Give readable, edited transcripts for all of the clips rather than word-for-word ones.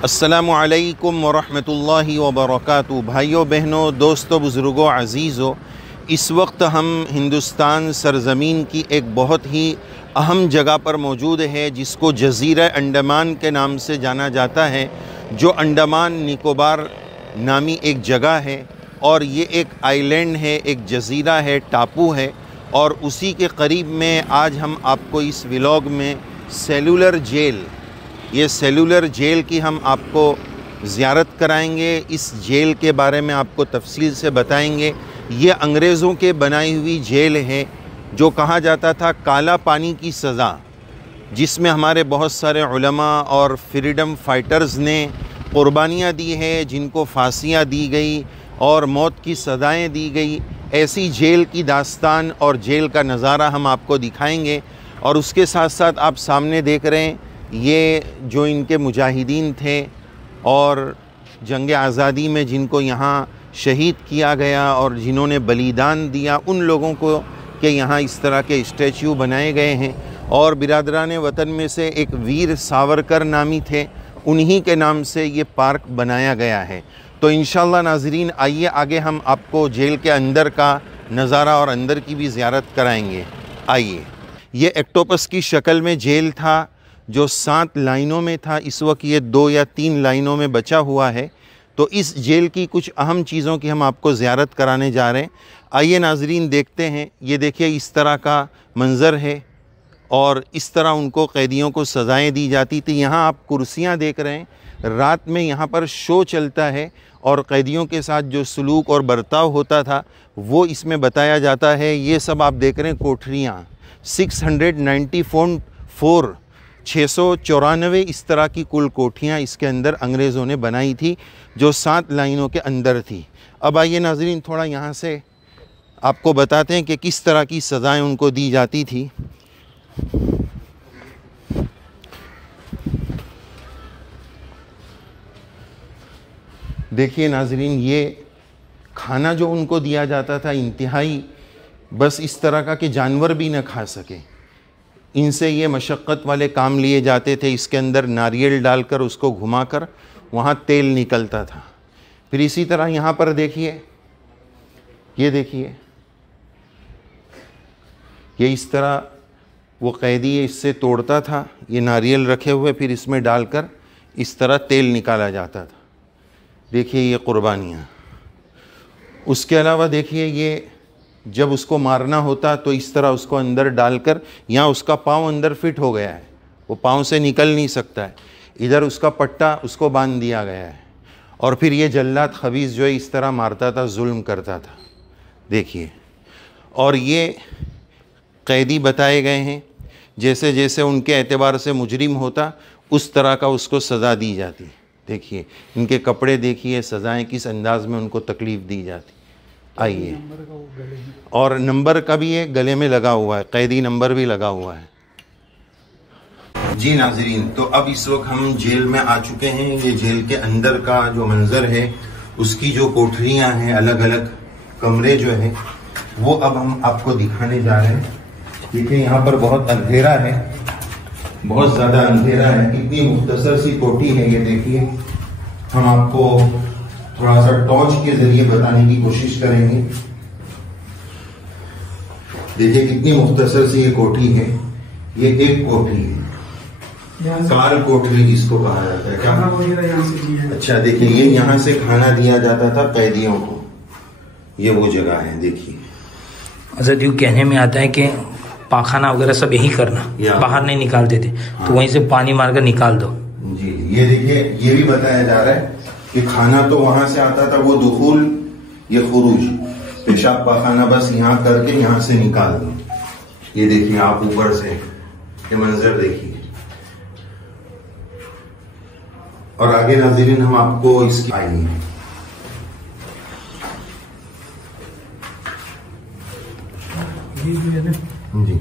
अस्सलामु अलैकुम वरहमतुल्लाहि वबरकातुहू। भाइयों बहनों, दोस्तों, बुज़ुर्गों, अज़ीज़ों, इस वक्त हम हिंदुस्तान सरज़मीन की एक बहुत ही अहम जगह पर मौजूद है जिसको जज़ीरा अंडमान के नाम से जाना जाता है, जो अंडमान निकोबार नामी एक जगह है और ये एक आइलैंड है, एक जज़ीरा है, टापू है। और उसी के करीब में आज हम आपको इस व्लॉग में सेलुलर जेल, ये सेलुलर जेल की हम आपको ज़ियारत कराएंगे। इस जेल के बारे में आपको तफसील से बताएंगे। ये अंग्रेज़ों के बनाई हुई जेल है जो कहा जाता था काला पानी की सज़ा, जिसमें हमारे बहुत सारे उलमा और फ्रीडम फाइटर्स ने क़ुरबानियाँ दी है, जिनको फांसियाँ दी गई और मौत की सज़ाएँ दी गई। ऐसी जेल की दास्तान और जेल का नज़ारा हम आपको दिखाएंगे। और उसके साथ साथ आप सामने देख रहे हैं, ये जो इनके मुजाहिदीन थे और जंग आज़ादी में जिनको यहाँ शहीद किया गया और जिन्होंने बलिदान दिया, उन लोगों को के यहाँ इस तरह के स्टैचू बनाए गए हैं। और बिरादरान वतन में से एक वीर सावरकर नामी थे, उन्हीं के नाम से ये पार्क बनाया गया है। तो इंशाअल्लाह नाज़रीन, आइए आगे हम आपको जेल के अंदर का नज़ारा और अंदर की भी ज़ियारत कराएंगे। आइए। ये एक्टोपस की शक्ल में जेल था जो 7 लाइनों में था। इस वक्त ये 2 या 3 लाइनों में बचा हुआ है। तो इस जेल की कुछ अहम चीज़ों की हम आपको ज़ियारत कराने जा रहे हैं। आइए नाज़रीन, देखते हैं। ये देखिए, इस तरह का मंज़र है और इस तरह उनको कैदियों को सज़ाएं दी जाती थी। यहाँ आप कुर्सियाँ देख रहे हैं, रात में यहाँ पर शो चलता है और कैदियों के साथ जो सलूक और बर्ताव होता था वो इसमें बताया जाता है। ये सब आप देख रहे हैं कोठरियाँ, 694 इस तरह की कुल कोठियाँ इसके अंदर अंग्रेज़ों ने बनाई थी, जो 7 लाइनों के अंदर थी। अब आइए नाज़रीन, थोड़ा यहाँ से आपको बताते हैं कि किस तरह की सज़ाएं उनको दी जाती थी। देखिए नाज़रीन, ये खाना जो उनको दिया जाता था इंतहाई बस इस तरह का कि जानवर भी न खा सके। इनसे ये मशक्क़त वाले काम लिए जाते थे। इसके अंदर नारियल डालकर उसको घुमाकर वहाँ तेल निकलता था। फिर इसी तरह यहाँ पर देखिए, ये देखिए, ये इस तरह वो कैदी इससे तोड़ता था, ये नारियल रखे हुए, फिर इसमें डालकर इस तरह तेल निकाला जाता था। देखिए ये कुर्बानियाँ। उसके अलावा देखिए, ये जब उसको मारना होता तो इस तरह उसको अंदर डालकर, यहाँ उसका पाँव अंदर फिट हो गया है, वो पाँव से निकल नहीं सकता है, इधर उसका पट्टा उसको बांध दिया गया है। और फिर ये जल्लाद खबीस जो है इस तरह मारता था, जुल्म करता था। देखिए, और ये कैदी बताए गए हैं, जैसे जैसे उनके एतबार से मुजरिम होता उस तरह का उसको सज़ा दी जाती। देखिए इनके कपड़े देखिए, सज़ाएं किस अंदाज में उनको तकलीफ़ दी जाती। आइए, और नंबर का भी एक गले में लगा हुआ है, कैदी नंबर भी लगा हुआ है। जी नाज़रीन, तो अब इस वक्त हम जेल में आ चुके हैं। ये जेल के अंदर का जो मंजर है, उसकी जो कोठरियां हैं, अलग अलग कमरे जो हैं, वो अब हम आपको दिखाने जा रहे हैं। देखिए यहाँ पर बहुत अंधेरा है, बहुत ज़्यादा अंधेरा है। कितनी मुख्तसर सी कोठी है ये देखिए। हम आपको थोड़ा सा टॉर्च के जरिए बताने की कोशिश करेंगे। देखिए कितनी मुख्तसर सी ये कोठी है। ये एक कोठी है, काल कोठरी जिसको कहा जाता है। क्या? अच्छा, देखिए ये यहाँ से खाना दिया जाता था कैदियों को। ये वो जगह है, देखिए। अच्छा, यूँ कहने में आता है कि पाखाना वगैरह सब यही करना, बाहर नहीं निकालते थे। हाँ। तो वहीं से पानी मारकर निकाल दो। जी, ये देखिए, ये भी बताया जा रहा है कि खाना तो वहां से आता था, वो दुखूल, ये खुरूज, पेशाब पाखाना बस यहाँ करके यहाँ से निकाल दो। ये देखिए आप ऊपर से ये मंजर देखिए। और आगे नाज़रीन हम आपको इसकी आएंगे। जी,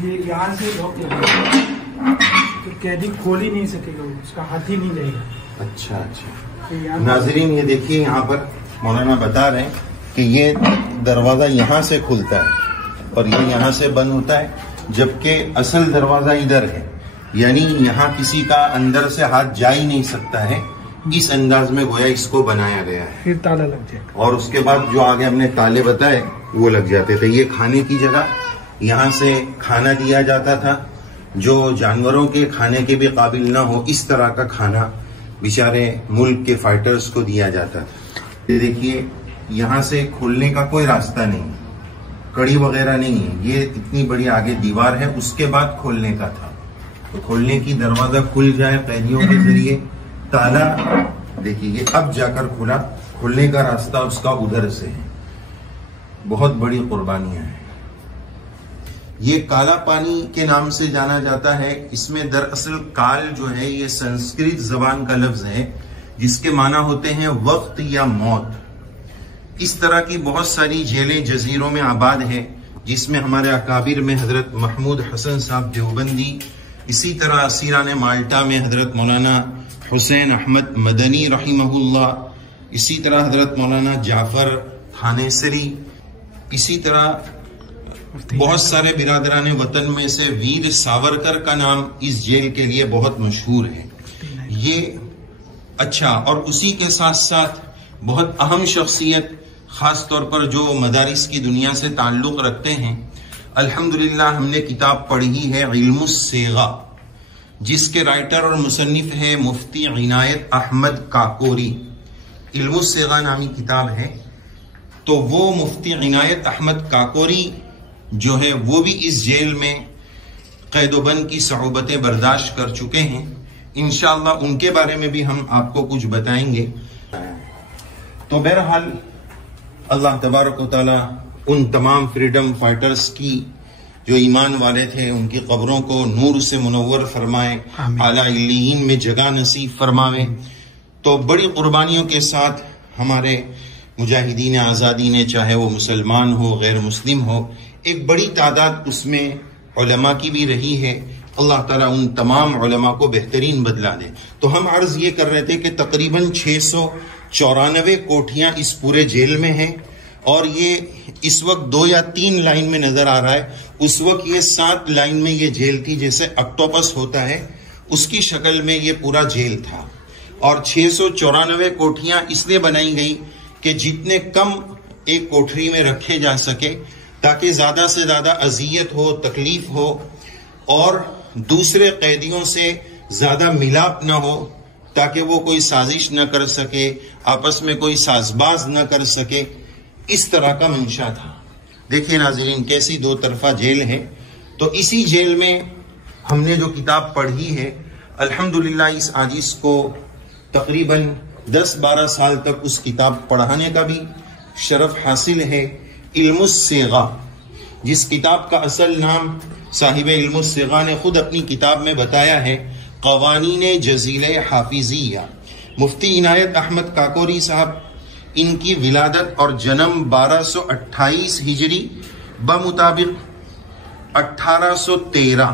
ये यहाँ से तो कैदी खोल ही नहीं सकेगा, उसका हाथ ही नहीं लगेगा। अच्छा अच्छा। नाज़रीन ये देखिए, यहाँ पर मौलाना बता रहे हैं कि ये दरवाज़ा यहाँ से खुलता है और ये यहाँ से बंद होता है। जबकि असल दरवाज़ा इधर है, यानी यहाँ किसी का अंदर से हाथ जा ही नहीं सकता है। इस अंदाज में गोया इसको बनाया गया है। फिर ताला लग जाए और उसके बाद जो आगे हमने ताले बताए वो लग जाते थे। ये खाने की जगह, यहाँ से खाना दिया जाता था जो जानवरों के खाने के भी काबिल ना हो, इस तरह का खाना बेचारे मुल्क के फाइटर्स को दिया जाता था। ये देखिए, यहाँ से खोलने का कोई रास्ता नहीं, कड़ी वगैरह नहीं है, ये इतनी बड़ी आगे दीवार है, उसके बाद खोलने का था। तो खोलने की दरवाजा खुल जाए कैदियों के जरिए, ताला देखिए ये अब जाकर खुला, खुलने का रास्ता उसका उधर से है। बहुत बड़ी कुर्बानियां हैं। ये काला पानी के नाम से जाना जाता है। इसमें दरअसल काल जो है ये संस्कृत जबान का लफ्ज है जिसके माना होते हैं वक्त या मौत। इस तरह की बहुत सारी जेलें जजीरों में आबाद है, जिसमें हमारे अकाबिर में हजरत महमूद हसन साहब देवबंदी, इसी तरह असीरान माल्टा में हजरत मौलाना हुसैन अहमद मदनी रहीमहुल्लाह, इसी तरह हजरत मौलाना जाफर थानेसरी, इसी तरह बहुत सारे बिरादरान वतन में से वीर सावरकर का नाम इस जेल के लिए बहुत मशहूर है। ये अच्छा, और उसी के साथ साथ बहुत अहम शख्सियत, खास तौर पर जो मदारिस की दुनिया से ताल्लुक रखते हैं, अल्हम्दुलिल्लाह हमने किताब पढ़ी है इल्मुस सेगा, जिसके राइटर और मुसन्निफ है मुफ्ती इनायत अहमद काकोरी। इल्मुस सेगा नामी किताब है। तो वो मुफ्ती इनायत अहमद काकोरी जो है वो भी इस जेल में कैदोबंद की सऊबतें बर्दाश्त कर चुके हैं। इंशाअल्लाह उनके बारे में भी हम आपको कुछ बताएंगे। तो बहरहाल अल्लाह तबारक व तआला उन तमाम फ्रीडम फाइटर्स की जो ईमान वाले थे उनकी कब्रों को नूर से मुनव्वर फरमाए, आला इल्लीयीन में जगह नसीब फरमावे। तो बड़ी कुर्बानियों के साथ हमारे मुजाहिदीन आज़ादी ने, चाहे वो मुसलमान हो गैर मुस्लिम हो, एक बड़ी तादाद उसमें उलमा की भी रही है। अल्लाह ताला उन तमाम उलमा को बेहतरीन बदला दे। तो हम अर्ज ये कर रहे थे कि तकरीबन 694 कोठियां इस पूरे जेल में हैं, और ये इस वक्त 2 या 3 लाइन में नजर आ रहा है। उस वक्त ये 7 लाइन में ये जेल थी, जैसे ऑक्टोपस होता है उसकी शक्ल में ये पूरा जेल था। और 694 कोठियां इसलिए बनाई गई कि जितने कम एक कोठरी में रखे जा सके, ताकि ज्यादा से ज्यादा अजियत हो, तकलीफ हो, और दूसरे कैदियों से ज्यादा मिलाप न हो, ताकि वो कोई साजिश न कर सके, आपस में कोई साजबाज न कर सके। इस तरह का मंशा था। देखिए नाज़रीन, कैसी 2 तरफा जेल है। तो इसी जेल में हमने जो किताब पढ़ी है, अल्हम्दुलिल्लाह इस आजिज को तकरीबन 10-12 साल तक उस किताब पढ़ाने का भी शरफ हासिल है। इल्मुस सेगा, जिस किताब का असल नाम साहिब इल्मुस सेगा ने खुद अपनी किताब में बताया है, क़वानीने जज़ीले हाफिज़िया। मुफ्ती इनायत अहमद काकोरी साहब, इनकी विलादत और जन्म 1228 हिजरी बमुताबिक 1813,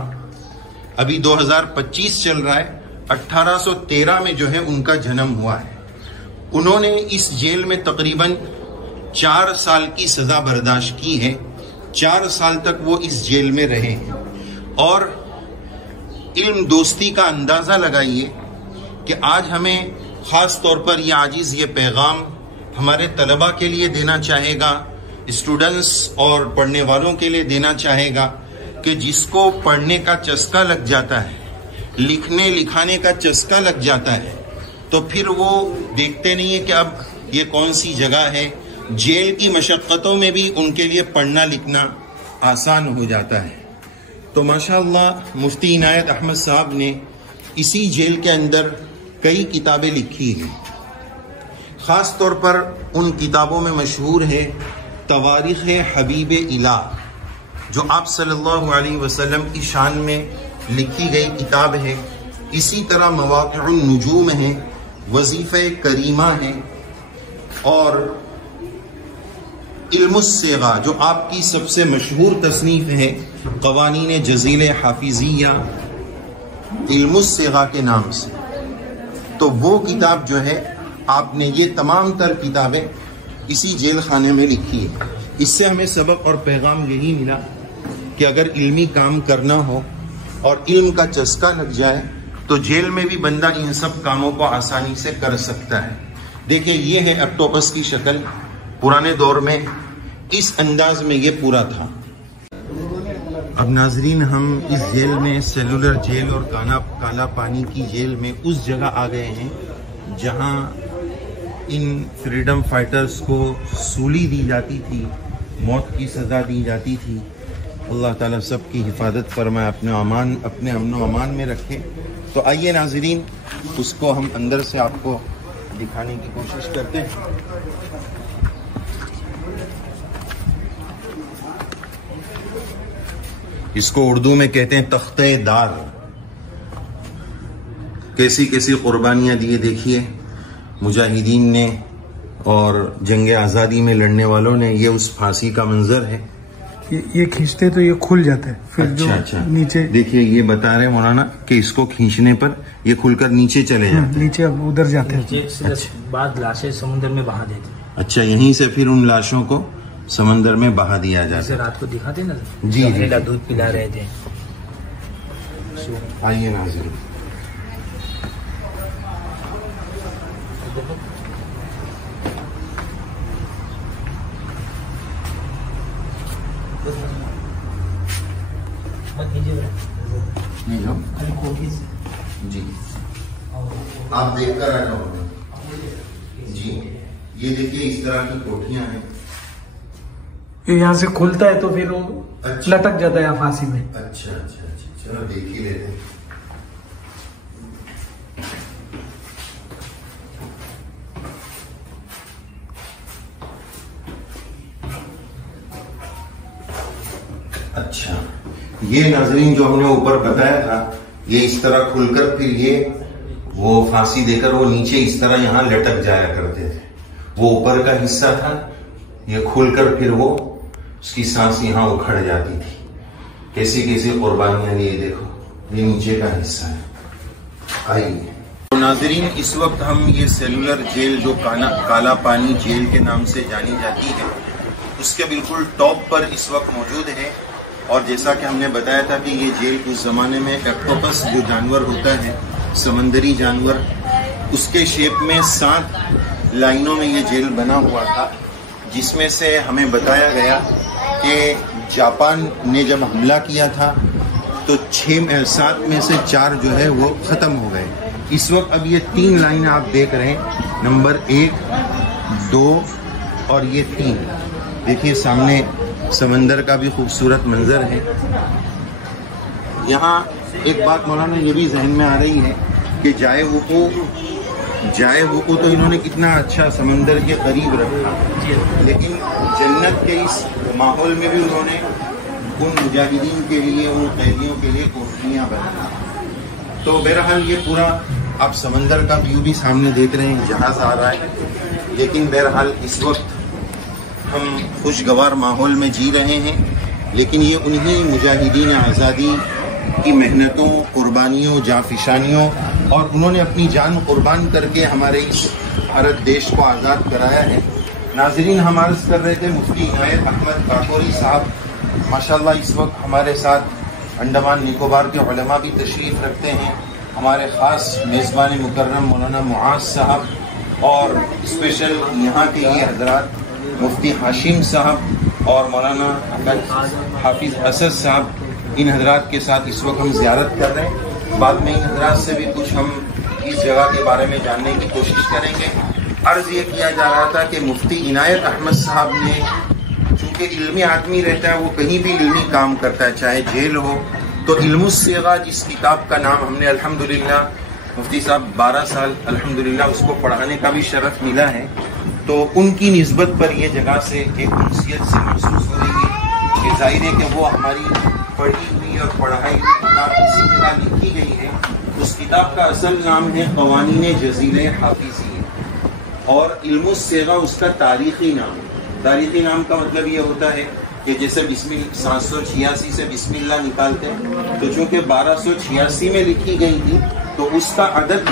अभी 2025 चल रहा है, 1813 में जो है उनका जन्म हुआ है। उन्होंने इस जेल में तकरीबन 4 साल की सजा बर्दाश्त की है। 4 साल तक वो इस जेल में रहे हैं। और इल्म दोस्ती का अंदाजा लगाइए कि आज हमें खास तौर पर यह आजिज ये पैगाम हमारे तलबा के लिए देना चाहेगा, स्टूडेंट्स और पढ़ने वालों के लिए देना चाहेगा कि जिसको पढ़ने का चस्का लग जाता है, लिखने लिखाने का चस्का लग जाता है, तो फिर वो देखते नहीं है कि अब ये कौन सी जगह है। जेल की मशक्क़तों में भी उनके लिए पढ़ना लिखना आसान हो जाता है। तो माशाअल्लाह मुफ्ती इनायत अहमद साहब ने इसी जेल के अंदर कई किताबें लिखी हैं। ख़ास तौर पर उन किताबों में मशहूर है तवारीख़ हबीब इला, जो आप सल्लल्लाहु अलैहि वसल्लम की शान में लिखी गई किताब है। इसी तरह मवाक़िउन नुजूम है, वज़ीफ़े करीमा है, और इल्मुस सेगा जो आपकी सबसे मशहूर तसनीफ़ है, क़वानीने जज़ीले हाफिज़िया, इल्मुस सेगा के नाम से। तो वो किताब जो है, आपने ये तमाम तर किताबें इसी जेल खाने में लिखी है। इससे हमें सबक और पैगाम यही मिला कि अगर इल्मी काम करना हो और इल्म का चस्का लग जाए तो जेल में भी बंदा इन सब कामों को आसानी से कर सकता है। देखिए, ये है ऑक्टोपस की शक्ल। पुराने दौर में इस अंदाज में ये पूरा था। अब नाजरीन, हम इस जेल में, सेलुलर जेल और काला पानी की जेल में उस जगह आ गए हैं जहां इन फ्रीडम फाइटर्स को सूली दी जाती थी, मौत की सज़ा दी जाती थी। अल्लाह ताला सबकी हिफाजत फरमाए, अपने अमन व अमान में रखे। तो आइए नाजरीन, उसको हम अंदर से आपको दिखाने की कोशिश करते हैं। इसको उर्दू में कहते हैं तख्ते-ए-दार। कैसी कैसी कुर्बानियां दी, देखिए मुजाहिदीन ने और जंग आज़ादी में लड़ने वालों ने। ये उस फांसी का मंजर है। ये खींचते तो ये खुल जाता है, फिर अच्छा नीचे देखिए, ये बता रहे मौलाना कि इसको खींचने पर ये खुलकर नीचे चले जाते हैं। नीचे अब उधर जाते हैं। अच्छा। बाद लाशें समुद्र में बहा देते हैं। अच्छा, यहीं से फिर उन लाशों को समंदर में बहा दिया जाता है। जैसे रात को दिखाते ना, जी, जहरीला दूध पिला रहे थे। आइए नाज़रीन, जी आप देखकर आ जाओ जी। ये देखिए, इस तरह की कोठियां हैं। यहाँ से खुलता है तो फिर वो अच्छा। लटक जाता है फांसी में। अच्छा, चलो देख ही लेते हैं। अच्छा, ये नाजरीन जो हमने ऊपर बताया था, ये इस तरह खुलकर फिर ये वो फांसी देकर वो नीचे इस तरह यहाँ लटक जाया करते थे। वो ऊपर का हिस्सा था, ये खुलकर फिर वो उसकी सांस यहाँ उखड़ जाती थी। कैसी कैसी कुर्बानियां लिए, देखो ये नीचे का हिस्सा है। आइए तो नाजरीन, इस वक्त हम ये सेलुलर जेल जो काला पानी जेल के नाम से जानी जाती है, उसके बिल्कुल टॉप पर इस वक्त मौजूद है। और जैसा कि हमने बताया था कि ये जेल उस जमाने में ऑक्टोपस जो जानवर होता है, समंदरी जानवर, उसके शेप में 7 लाइनों में ये जेल बना हुआ था, जिसमें से हमें बताया गया कि जापान ने जब हमला किया था तो 7 में से 4 जो है वो ख़त्म हो गए। इस वक्त अब ये 3 लाइन आप देख रहे हैं, नंबर 1, 2 और ये 3। देखिए सामने समंदर का भी खूबसूरत मंजर है। यहाँ एक बात मौलाना ये भी जहन में आ रही है कि जाए वुकू तो इन्होंने कितना अच्छा समंदर के करीब रखा, लेकिन जन्नत के इस माहौल में भी उन्होंने उन मुजाहिदीन के लिए, उन कैदियों के लिए कोठरियाँ बनाई। तो बहरहाल ये पूरा आप समंदर का व्यू भी सामने देख रहे हैं, जहाज आ रहा है। लेकिन बहरहाल इस वक्त हम खुशगवार माहौल में जी रहे हैं, लेकिन ये उन्हीं मुजाहिदीन आज़ादी की मेहनतों, कुर्बानियों, जाफिशानियों, और उन्होंने अपनी जान कुर्बान करके हमारे इस भारत देश को आज़ाद कराया है। नाजरीन, हम अर्ज़ कर रहे थे मुफ्ती इनायत अहमद काकोरी साहब माशाल्लाह इस वक्त हमारे साथ अंडमान निकोबार के उलमा भी तशरीफ़ रखते हैं। हमारे ख़ास मेज़बान मुकर्रम मौलाना मुआज़ साहब और स्पेशल यहाँ के ये हज़रात मुफ्ती हाशिम साहब और मौलाना हाफिज़ असद साहब, इन हजरात के साथ इस वक्त हम ज़ियारत कर रहे हैं। बाद में इन हजरात से भी कुछ हम इस जगह के बारे में जानने की कोशिश करेंगे। अर्ज़ ये किया जा रहा था कि मुफ्ती इनायत अहमद साहब ने, चूँकि इल्मी आदमी रहता है, वो कहीं भी इल्मी काम करता है, चाहे जेल हो, तो इल्मुस्सिगा जिस किताब का नाम हमने अल्हम्दुलिल्लाह मुफ्ती साहब 12 साल अल्हम्दुलिल्लाह उसको पढ़ाने का भी शरफ मिला है, तो उनकी निस्बत पर यह जगह से एक उनसियत से महसूस हो रही है कि जाहिर है कि वो हमारी पढ़ी हुई और पढ़ाई हुई किताब इसी जगह लिखी गई है। उस किताब का असल नाम है क़वानीन जज़ीरे हाफिज़िय्या और इल्मुस्सिगा उसका तारीख़ी नाम। तारीख़ी नाम का मतलब ये होता है कि जैसे 786 से बिस्मिल्लाह निकालते हैं, तो चूंकि 1286 में लिखी गई थी तो उसका अदद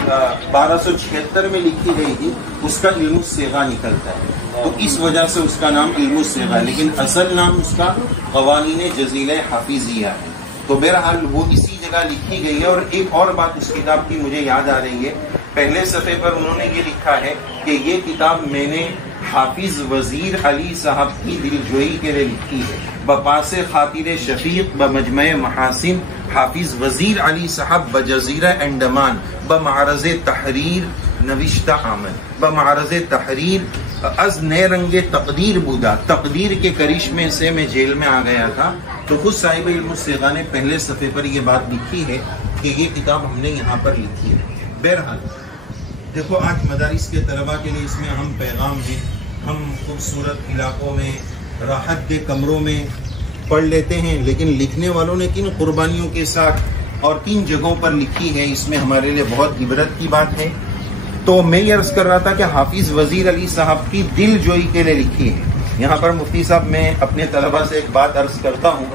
1276 में लिखी गई थी, उसका इल्मुस सिगा निकलता है, तो इस वजह से उसका नाम इल्मुस सिगा है, लेकिन असल नाम उसका क़वानीन जज़ीला हाफिज़िया है। तो बहरहाल वो इसी जगह लिखी गई है। और एक और बात उस किताब की मुझे याद आ रही है, पहले सफ़े पर उन्होंने ये लिखा है कि ये किताब मैंने हाफिज वजीर अली साहब की दिलजोई के लिए लिखी है, बपास खातिर शफीक ब मजमे महासिन हाफिज वजीर अली साहब ब जजीरा अंडमान ब मारज तहरीर नविश्ता आमद ब मारज तहरीर अज नए रंगे तकदीर बुदा, तकदीर के करिश्मे से मैं जेल में आ गया था। तो खुद साहिब इल्मुस सिगा ने पहले सफ़े पर यह बात लिखी है कि ये किताब हमने यहाँ पर लिखी है। बहरहाल देखो, आज मदारिस के तलबा के लिए इसमें अहम पैगाम है। हम खूबसूरत इलाकों में राहत के कमरों में पढ़ लेते हैं, लेकिन लिखने वालों ने किन कुर्बानियों के साथ और किन जगहों पर लिखी है, इसमें हमारे लिए बहुत इबरत की बात है। तो मैं ये अर्ज कर रहा था कि हाफिज वजीर अली साहब की दिल जोई के लिए लिखी है। यहाँ पर मुफ्ती साहब, मैं अपने तलबा से एक बात अर्ज करता हूँ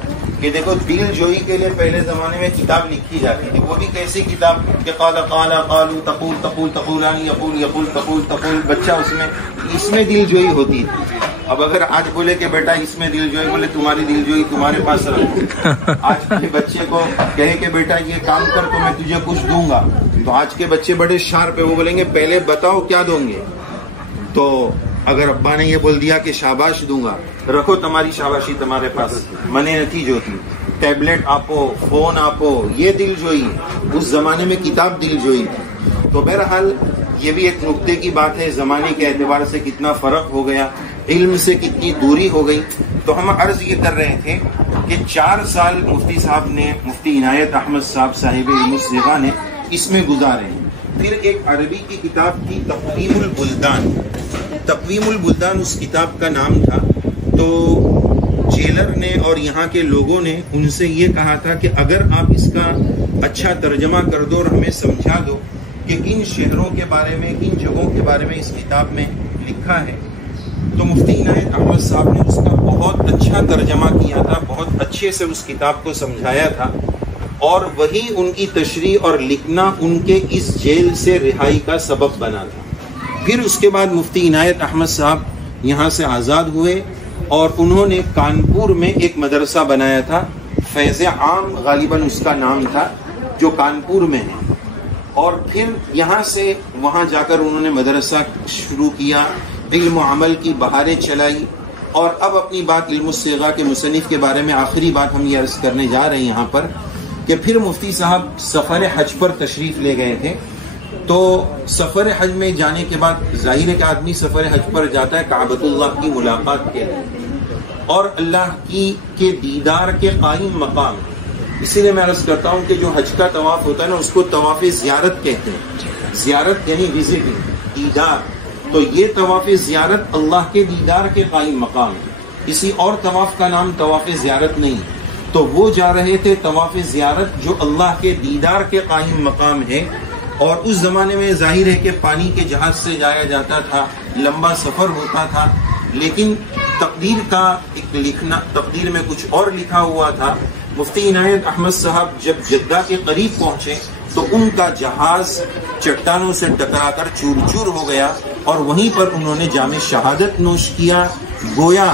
कि देखो, दिल जोई के लिए पहले जमाने में किताब लिखी जाती थी, वो भी कैसी किताब कि काला काला कालू तकूल तकूल तकूलानी यकूल यकूल तकूल तकूल, बच्चा इसमें दिल जोई होती थी। अब अगर आज बोले कि बेटा इसमें दिल जोई, बोले तुम्हारी दिल जोई तुम्हारे पास रखो। आज के बच्चे को कहे कि बेटा ये काम कर तो मैं तुझे कुछ दूंगा, तो आज के बच्चे बड़े शार्प है, वो बोलेंगे पहले बताओ क्या दोगे। तो अगर अब्बा ने ये बोल दिया कि शाबाश दूंगा, रखो तुम्हारी शाबाशी तुम्हारे पास, मने नथी जोती, टैबलेट आपो, फोन आपो, ये दिल जोई है। उस जमाने में किताब दिल जोई थी। तो बहरहाल ये भी एक नुक्ते की बात है, जमाने के एतबार से कितना फर्क हो गया, इल्म से कितनी दूरी हो गई। तो हम अर्ज ये कर रहे थे कि 4 साल मुफ्ती साहब ने, मुफ्ती इनायत अहमद साहब साहिब इल्मुस सिगा ने इसमें गुजारे हैं। फिर एक अरबी की किताब थी तक़वीमुल बुल्दान, तक़वीमुल बुल्दान उस किताब का नाम था। तो जेलर ने और यहाँ के लोगों ने उनसे ये कहा था कि अगर आप इसका अच्छा तर्जमा कर दो और हमें समझा दो कि किन शहरों के बारे में, किन जगहों के बारे में इस किताब में लिखा है। तो मुफ्ती इनायत अहमद साहब ने उसका बहुत अच्छा तर्जमा किया था, बहुत अच्छे से उस किताब को समझाया था, और वही उनकी तशरीह और लिखना उनके इस जेल से रिहाई का सबब बना था। फिर उसके बाद मुफ्ती इनायत अहमद साहब यहाँ से आज़ाद हुए और उन्होंने कानपुर में एक मदरसा बनाया था, फैज़ आम गालिबन उसका नाम था, जो कानपुर में है। और फिर यहाँ से वहाँ जाकर उन्होंने मदरसा शुरू किया, इल्म अमल की बहारें चलाई। और अब अपनी बात इल्मुस सिगा के मुसन्निफ के बारे में आखिरी बात हम ये अर्ज करने जा रहे हैं यहाँ पर, कि फिर मुफ्ती साहब सफ़र हज पर तशरीफ़ ले गए थे। तो सफ़र हज में जाने के बाद जाहिर है कि आदमी सफ़र हज पर जाता है काबतुल्लाह की मुलाकात के लिए और अल्लाह की के दीदार के कायम मकाम। इसीलिए मैं अर्ज करता हूँ कि जो हज का तवाफ़ होता है ना, उसको तवाफ़ ज़ियारत कहते हैं। ज़ियारत यानी विजिटिंग, दीदार। तो ये तवाफ़ ज़ियारत अल्लाह के दीदार के कायम मकाम है, किसी और तवाफ़ का नाम तवाफ़ ज़ियारत नहीं। तो वो जा रहे थे तवाफ़ ज़ियारत जो अल्लाह के दीदार के कायम मकाम है। और उस ज़माने में जाहिर है कि पानी के जहाज़ से जाया जाता था, लंबा सफ़र होता था, लेकिन तकदीर का एक लिखना, तकदीर में कुछ और लिखा हुआ था। मुफ्ती इनायत अहमद साहब जब जद्दा के करीब पहुंचे तो उनका जहाज चट्टानों से टकराकर चूर चूर हो गया और वहीं पर उन्होंने जामे शहादत नोश किया। गोया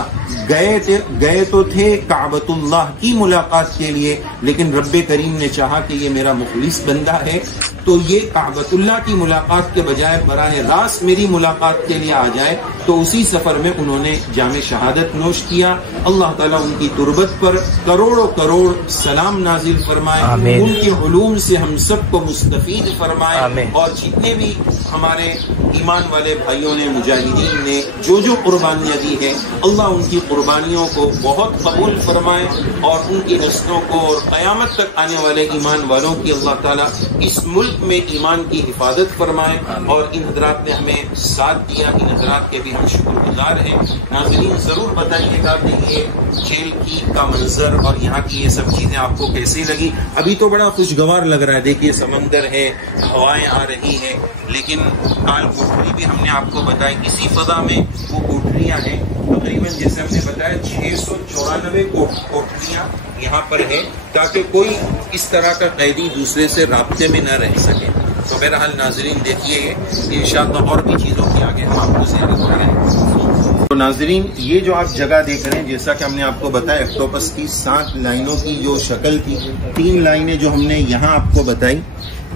गए तो थे काबतुल्लाह की मुलाकात के लिए, लेकिन रब्बे करीम ने चाहा कि ये मेरा मुखलिस बंदा है, तो ये काबतुल्लाह की मुलाकात के बजाय बराह रास्त मेरी मुलाकात के लिए आ जाए। तो उसी सफर में उन्होंने जामे शहादत नोश किया। अल्लाह ताला उनकी तुरबत पर करोड़ों करोड़ सलाम नाजिल फरमाए, उनके उलूम से हम सबको मुस्तफीद फरमाए। और जितने भी हमारे ईमान वाले भाइयों ने, मुजाहिदीन ने जो कुर्बानियाँ दी है, अल्लाह उनकी कुर्बानियों को बहुत कबूल फरमाए और उनकी नस्लों को और क़यामत तक आने वाले ईमान वालों की अल्लाह ताला इस मुल्क में ईमान की हिफाजत फरमाए। और इन हज़रात ने हमें साथ दिया, इन हज़रात के भी हम शुक्रगुजार हैं। नाज़रीन, ज़रूर बताइएगा कि ये जेल की का मंजर और यहाँ की ये सब चीज़ें आपको कैसी लगी। अभी तो बड़ा खुशगवार लग रहा है, देखिए समंदर है, हवाएं आ रही हैं, लेकिन काल कोठरी भी हमने आपको बताई, इसी फजा में वो कोठरियाँ हैं। तकरीबन जैसे हमने बताया 694 कोठरियाँ यहाँ पर है, ताकि कोई इस तरह का कैदी दूसरे से राब्ते में न रह सके। तो बहरहाल नाजरीन देखिए, इंशाअल्लाह और भी चीज़ों की आगे हम आपको ज़िक्र करेंगे। तो नाजरीन ये जो आप जगह देख रहे हैं, जैसा कि हमने आपको बताया ऑक्टोपस की 7 लाइनों की जो शक्ल थी, 3 लाइनें जो हमने यहाँ आपको बताई,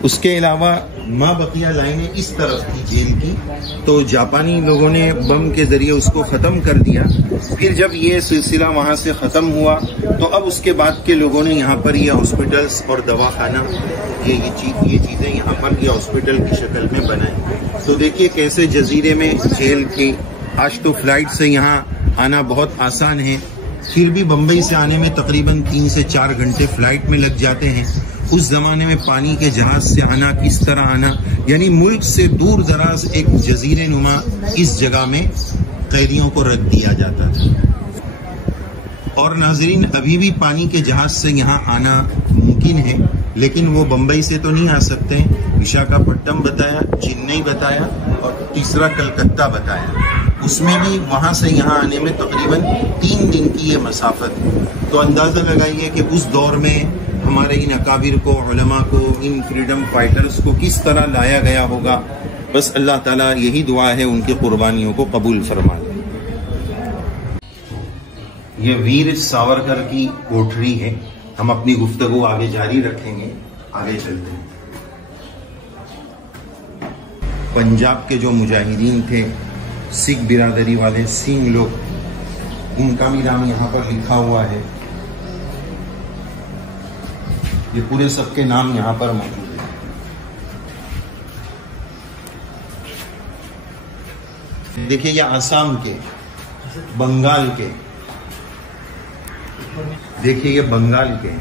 उसके अलावा माँ बकिया लाइनें इस तरफ थी जेल की। तो जापानी लोगों ने बम के जरिए उसको ख़त्म कर दिया। फिर जब ये सिलसिला वहाँ से ख़त्म हुआ तो अब उसके बाद के लोगों ने यहाँ पर ये हॉस्पिटल्स और दवाखाना ये चीज़ें यहाँ पर ये हॉस्पिटल की शक्ल में बनाए। तो देखिए कैसे जजीरे में जेल थी। आज तो फ्लाइट से यहाँ आना बहुत आसान है, फिर भी बम्बई से आने में तकरीबन 3 से 4 घंटे फ्लाइट में लग जाते हैं। उस जमाने में पानी के जहाज से आना, किस तरह आना, यानी मुल्क से दूर दराज एक जजीरे नुमा इस जगह में कैदियों को रख दिया जाता था। और नाजरीन अभी भी पानी के जहाज से यहाँ आना मुमकिन है, लेकिन वो बम्बई से तो नहीं आ सकते। विशाखापट्टनम बताया, चेन्नई बताया और तीसरा कलकत्ता बताया। उसमें भी वहाँ से यहाँ आने में तकरीबन 3 दिन की ये मसाफत है। तो अंदाज़ा लगाइए कि उस दौर में हमारे इन अकाबिर को, उलमा को, इन फ्रीडम फाइटर्स को किस तरह लाया गया होगा। बस अल्लाह ताला यही दुआ है उनकी कुर्बानियों को कबूल फरमा ले। ये वीर सावरकर की कोठरी है। हम अपनी गुफ्तगू आगे जारी रखेंगे, आगे चलते हैं। पंजाब के जो मुजाहिदीन थे, सिख बिरादरी वाले सिंह लोग, उनका भी नाम यहाँ पर लिखा हुआ है। ये पूरे सबके नाम यहाँ पर मौजूद है। देखिए ये आसाम के, बंगाल के, देखिए ये बंगाल के,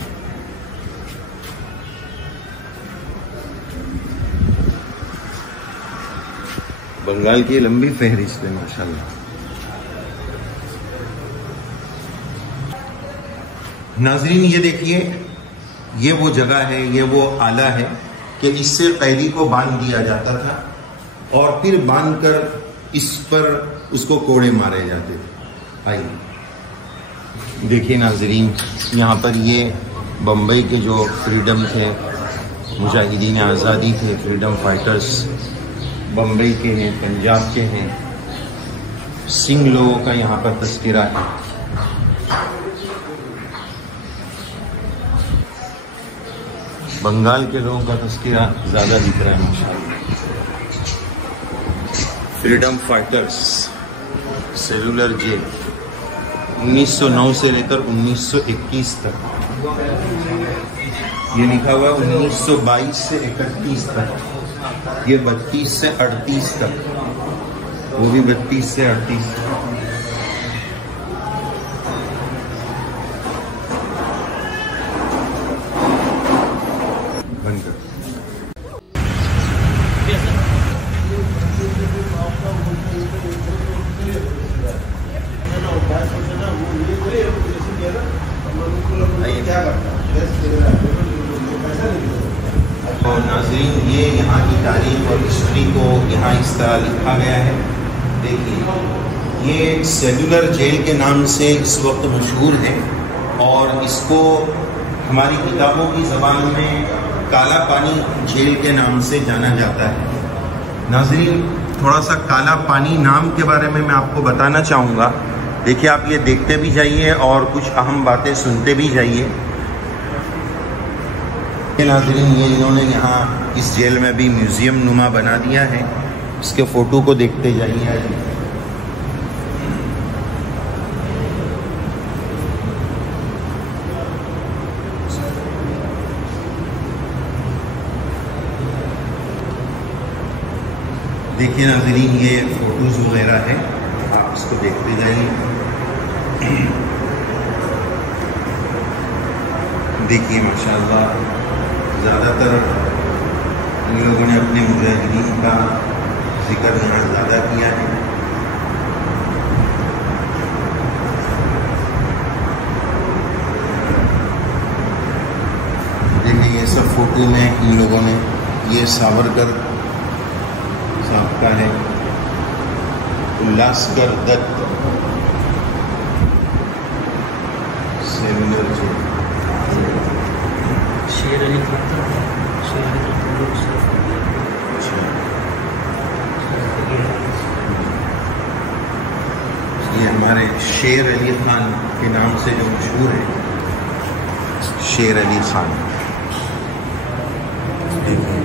बंगाल की लंबी फहरिस्त है माशाल्लाह। नाजरीन ये देखिए, ये वो जगह है, ये वो आला है कि इससे कैदी को बांध दिया जाता था और फिर बांधकर इस पर उसको कोड़े मारे जाते थे। आइए देखिए नाजरीन, यहाँ पर ये बम्बई के जो फ्रीडम थे, मुजाहिदीन आज़ादी थे, फ्रीडम फाइटर्स बम्बई के हैं, पंजाब के हैं, सिंह लोगों का यहाँ पर तस्करा है। बंगाल के लोगों का तस्करा ज़्यादा दिख रहा है माशाअल्लाह। फ्रीडम फाइटर्स सेलुलर जेल 1909 से लेकर 1921 तक, ये लिखा हुआ है 1922 से 31 तक, ये 32 से 38 तक, वो भी 32 से 38 तक। तो नाज़रीन ये यहाँ की तारीख और हिस्ट्री को यहाँ इस तरह लिखा गया है। देखिए ये सेलुलर जेल के नाम से इस वक्त मशहूर है और इसको हमारी किताबों की ज़बान में काला पानी जेल के नाम से जाना जाता है। नाज़रीन थोड़ा सा काला पानी नाम के बारे में मैं आपको बताना चाहूँगा। देखिए आप ये देखते भी जाइए और कुछ अहम बातें सुनते भी जाइए। नाज़रीन ये इन्होंने यहाँ इस जेल में भी म्यूज़ियम नुमा बना दिया है, इसके फ़ोटो को देखते जाइए। देखिए नाज़रीन ये फ़ोटोज़ वगैरह है, आप इसको देखते जाइए। देखिए माशाअल्लाह ज़्यादातर इन लोगों ने अपने मुजाहिदीन का जिक्र यहाँ ज़्यादा किया है। देखिए ये सब फोटो में इन लोगों ने, ये सावरकर साहब का है, उल्लासकर दत्त, सेलुलर जेल। शेर अली खान लोग सिर्फ ये हमारे शेर अली खान के नाम से जो मशहूर है, शेर अली खान। देखिए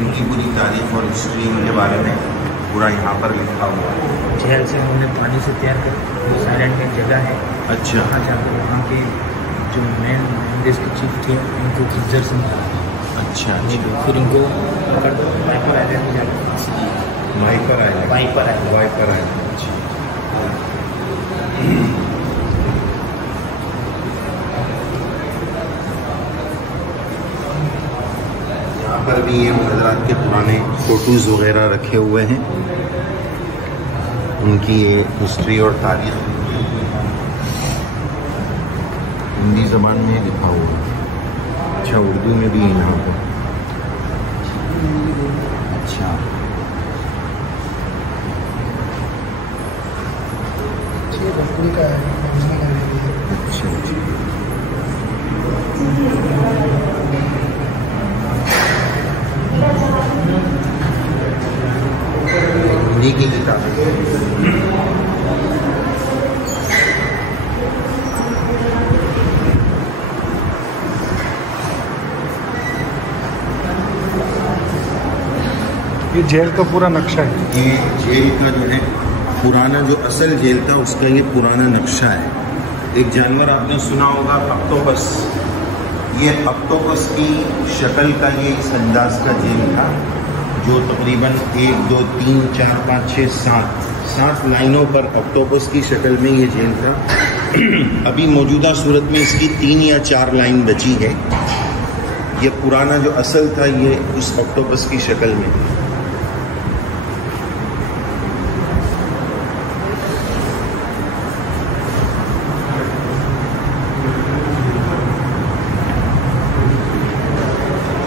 इनकी पूरी तारीख और हिस्ट्री इनके बारे में पूरा यहाँ पर लिखा हुआ है। जेल से हमने पानी से तैयार कर साइलेंट में जगह है। अच्छा, वहाँ जाकर वहाँ के जो मेन देश के चीफ थे उनको गिजर से निकाला। अच्छा, फिर इनको पकड़ दो वाइपर आइलैंड में जाकर। Viper Island, Viper Island, Viper Island. अच्छा, यहाँ पर भी ये हज़रात के पुराने फोटोज़ वगैरह रखे हुए हैं, उनकी ये हिस्ट्री और तारीख हिंदी ज़बान में लिखा हुआ है। अच्छा, उर्दू में भी है यहाँ पर। अच्छा, अच्छा, हिंदी की किताब है। ये जेल का पूरा नक्शा है। ये जेल का जो है पुराना, जो असल जेल था उसका ये पुराना नक्शा है। एक जानवर आपने सुना होगा, ऑक्टोपस। ये ऑक्टोपस की शक्ल का ये इस अंदाज का जेल था, जो तकरीबन 1 2 3 4 5 6 7 लाइनों पर ऑक्टोपस की शक्ल में ये जेल था। अभी मौजूदा सूरत में इसकी 3 या 4 लाइन बची है। ये पुराना जो असल था ये उस ऑक्टोपस की शक्ल में।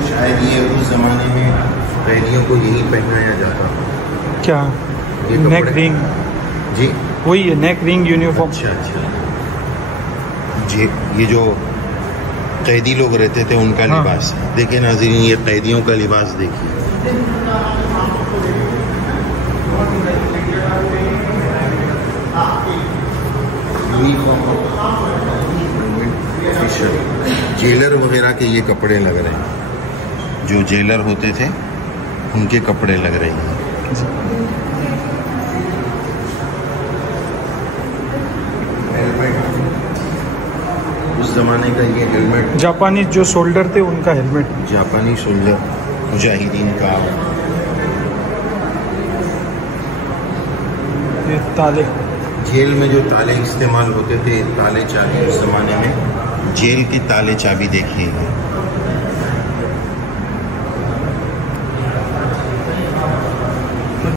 शायद ये उस ज़माने में कैदियों को यही पहनाया जाता। क्या? ये नेक रिंग? जी वही है, नेक रिंग यूनिफॉर्म। अच्छा, अच्छा जी, ये जो कैदी लोग रहते थे उनका लिबास। देखिए नाज़रीन, ये कैदियों का लिबास देखिए। जेलर वगैरह के ये कपड़े लग रहे हैं, जो जेलर होते थे उनके कपड़े लग रहे हैं। हेलमेट, उस जमाने का ये हेलमेट, जापानी जो सोल्डर थे उनका हेलमेट, जापानी सोल्जर मुजाहिदीन का। ये ताले, जेल में जो ताले इस्तेमाल होते थे, ताले चाबी, उस जमाने में जेल के ताले चाबी देखिए।